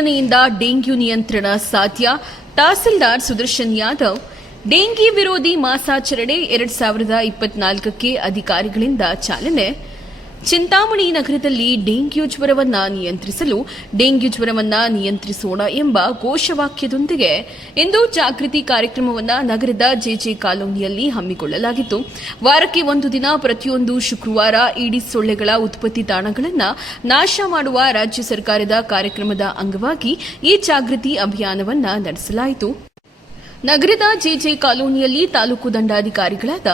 ಘಟನೆಯಿಂದ ಡೆಂಗ್ಯೂ ನಿಯಂತ್ರಣ ಸಾಧ್ಯ. ತಹಸೀಲ್ದಾರ್ ಸುದರ್ಶನ್ ಯಾದವ್ ಡೆಂಗಿ ವಿರೋಧಿ ಮಾಸಾಚರಣೆ ಎರಡ್ ಸಾವಿರದ ಇಪ್ಪತ್ನಾಲ್ಕಕ್ಕೆ ಅಧಿಕಾರಿಗಳಿಂದ ಚಾಲನೆ. ಚಿಂತಾಮಣಿ ನಗರದಲ್ಲಿ ಡೆಂಗ್ಯೂ ಜ್ವರವನ್ನ ನಿಯಂತ್ರಿಸಲು ಡೆಂಗ್ಯೂ ಜ್ವರವನ್ನ ನಿಯಂತ್ರಿಸೋಣ ಎಂಬ ಘೋಷವಾಕ್ಯದೊಂದಿಗೆ ಇಂದು ಜಾಗೃತಿ ಕಾರ್ಯಕ್ರಮವನ್ನ ನಗರದ ಜೆಜೆ ಕಾಲೋನಿಯಲ್ಲಿ ಹಮ್ಮಿಕೊಳ್ಳಲಾಗಿತ್ತು. ವಾರಕ್ಕೆ ಒಂದು ದಿನ ಪ್ರತಿಯೊಂದು ಶುಕ್ರವಾರ ಈಡಿ ಸೊಳ್ಳೆಗಳ ಉತ್ಪತ್ತಿ ತಾಣಗಳನ್ನು ನಾಶ ಮಾಡುವ ರಾಜ್ಯ ಸರ್ಕಾರದ ಕಾರ್ಯಕ್ರಮದ ಅಂಗವಾಗಿ ಈ ಜಾಗೃತಿ ಅಭಿಯಾನವನ್ನು ನಡೆಸಲಾಯಿತು. ನಗರದ ಜೆಜೆ ಕಾಲೋನಿಯಲ್ಲಿ ತಾಲೂಕು ದಂಡಾಧಿಕಾರಿಗಳಾದ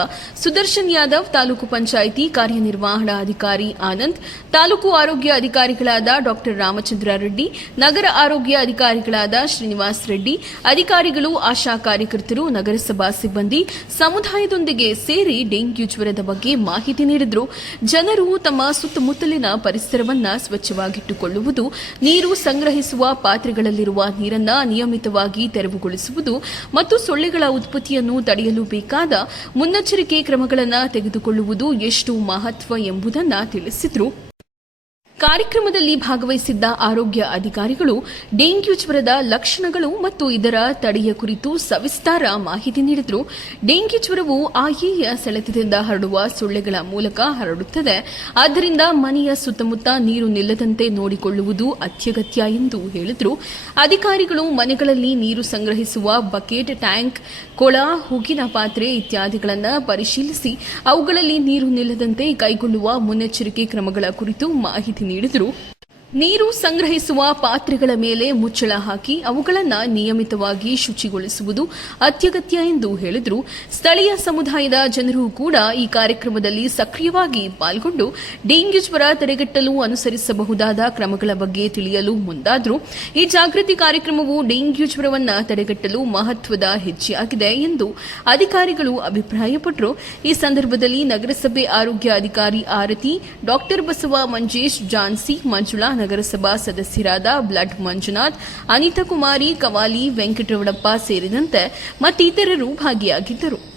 ಸುದರ್ಶನ್ ಯಾದವ್, ತಾಲೂಕು ಪಂಚಾಯಿತಿ ಕಾರ್ಯನಿರ್ವಹಣಾಧಿಕಾರಿ ಆನಂದ್, ತಾಲೂಕು ಆರೋಗ್ಯ ಅಧಿಕಾರಿಗಳಾದ ಡಾ ರಾಮಚಂದ್ರ ರೆಡ್ಡಿ, ನಗರ ಆರೋಗ್ಯ ಅಧಿಕಾರಿಗಳಾದ ಶ್ರೀನಿವಾಸ್ ರೆಡ್ಡಿ, ಅಧಿಕಾರಿಗಳು, ಆಶಾ ಕಾರ್ಯಕರ್ತರು, ನಗರಸಭಾ ಸಿಬ್ಬಂದಿ ಸಮುದಾಯದೊಂದಿಗೆ ಸೇರಿ ಡೆಂಗ್ಯೂ ಜ್ವರದ ಬಗ್ಗೆ ಮಾಹಿತಿ ನೀಡಿದರು. ಜನರು ತಮ್ಮ ಸುತ್ತಮುತ್ತಲಿನ ಪರಿಸರವನ್ನ ಸ್ವಚ್ಛವಾಗಿಟ್ಟುಕೊಳ್ಳುವುದು, ನೀರು ಸಂಗ್ರಹಿಸುವ ಪಾತ್ರೆಗಳಲ್ಲಿರುವ ನೀರನ್ನ ನಿಯಮಿತವಾಗಿ ತೆರವುಗೊಳಿಸುವುದು ಮತ್ತು ಸೊಳ್ಳೆಗಳ ಉತ್ಪತ್ತಿಯನ್ನು ತಡೆಯಲು ಬೇಕಾದ ಮುನ್ನೆಚ್ಚರಿಕೆ ಕ್ರಮಗಳನ್ನು ತೆಗೆದುಕೊಳ್ಳುವುದು ಎಷ್ಟು ಮಹತ್ವ ಎಂಬುದನ್ನು ತಿಳಿಸಿದರು. ಕಾರ್ಯಕ್ರಮದಲ್ಲಿ ಭಾಗವಹಿಸಿದ್ದ ಆರೋಗ್ಯ ಅಧಿಕಾರಿಗಳು, ಡೆಂಗ್ಯೂ ಜ್ವರದ ಲಕ್ಷಣಗಳು ಮತ್ತು ಇದರ ತಡೆಯ ಕುರಿತು ಸವಿಸ್ತಾರ ಮಾಹಿತಿ ನೀಡಿದರು. ಡೆಂಗ್ಯೂ ಜ್ವರವು ಆಯೇಯ ಸೆಳೆತದಿಂದ ಹರಡುವ ಸೊಳ್ಳೆಗಳ ಮೂಲಕ ಹರಡುತ್ತದೆ. ಆದ್ದರಿಂದ ಮನೆಯ ಸುತ್ತಮುತ್ತ ನೀರು ನಿಲ್ಲದಂತೆ ನೋಡಿಕೊಳ್ಳುವುದು ಅತ್ಯಗತ್ಯ ಎಂದು ಹೇಳಿದರು. ಅಧಿಕಾರಿಗಳು, ಮನೆಗಳಲ್ಲಿ ನೀರು ಸಂಗ್ರಹಿಸುವ ಬಕೆಟ್ ಟ್ಯಾಂಕ್, ಕೊಳ, ಹುಗಿನ ಪಾತ್ರೆ ಇತ್ಯಾದಿಗಳನ್ನು ಪರಿಶೀಲಿಸಿ ಅವುಗಳಲ್ಲಿ ನೀರು ನಿಲ್ಲದಂತೆ ಕೈಗೊಳ್ಳುವ ಮುನ್ನೆಚ್ಚರಿಕೆ ಕ್ರಮಗಳ ಕುರಿತು ಮಾಹಿತಿ ನೀಡಿದರು. ನೀರು ಸಂಗ್ರಹಿಸುವ ಪಾತ್ರೆಗಳ ಮೇಲೆ ಮುಚ್ಚಳ ಹಾಕಿ ಅವುಗಳನ್ನು ನಿಯಮಿತವಾಗಿ ಶುಚಿಗೊಳಿಸುವುದು ಅತ್ಯಗತ್ಯ ಎಂದು ಹೇಳಿದರು. ಸ್ಥಳೀಯ ಸಮುದಾಯದ ಜನರು ಕೂಡ ಈ ಕಾರ್ಯಕ್ರಮದಲ್ಲಿ ಸಕ್ರಿಯವಾಗಿ ಪಾಲ್ಗೊಂಡು ಡೆಂಗ್ಯೂ ಜ್ವರ ತಡೆಗಟ್ಟಲು ಅನುಸರಿಸಬಹುದಾದ ಕ್ರಮಗಳ ಬಗ್ಗೆ ತಿಳಿಯಲು ಮುಂದಾದರು. ಈ ಜಾಗೃತಿ ಕಾರ್ಯಕ್ರಮವು ಡೆಂಗ್ಯೂ ಜ್ವರವನ್ನು ತಡೆಗಟ್ಟಲು ಮಹತ್ವದ ಹೆಜ್ಜೆಯಾಗಿದೆ ಎಂದು ಅಧಿಕಾರಿಗಳು ಅಭಿಪ್ರಾಯಪಟ್ಟರು ಈ ಸಂದರ್ಭದಲ್ಲಿ ನಗರಸಭೆ ಆರೋಗ್ಯ ಅಧಿಕಾರಿ ಆರತಿ, ಡಾಕ್ಟರ್ ಬಸವ ಮಂಜೇಶ್, ಜಾನ್ಸಿ, ಮಂಜುಳಾ ನಗರಸಭಾ ಸದಸ್ಯರಾದ ಬ್ಲಡ್ ಮಂಜುನಾಥ್ ಅನಿತಾ ಕುಮಾರಿ ಕವಾಲಿ ವೆಂಕಟರಮಣಪ್ಪ ಸೇರಿದಂತೆ ಮತ್ತಿತರರು ಭಾಗಿಯಾಗಿದ್ದರು.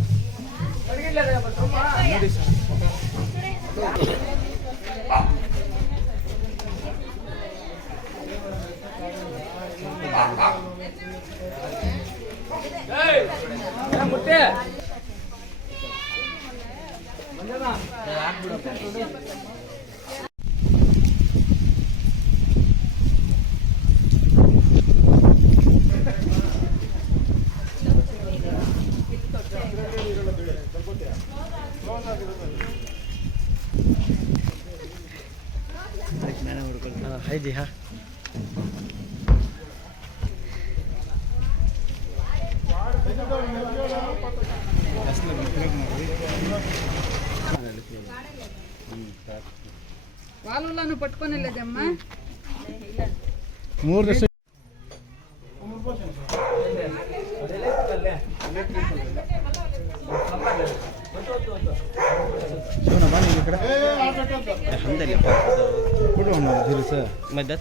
ಹಾ, ನಿಧಾನ. thấy gì ha వాళ్ళు పట్టుకొని వెళ్ళేదమ్మా ಮೂರು ಶಿವನ ಬನ್ನಿ ಈ ಕಡೆ ಮಾಡೋಣ ಧೀರು ಸರ್ ಮತ್ತೆ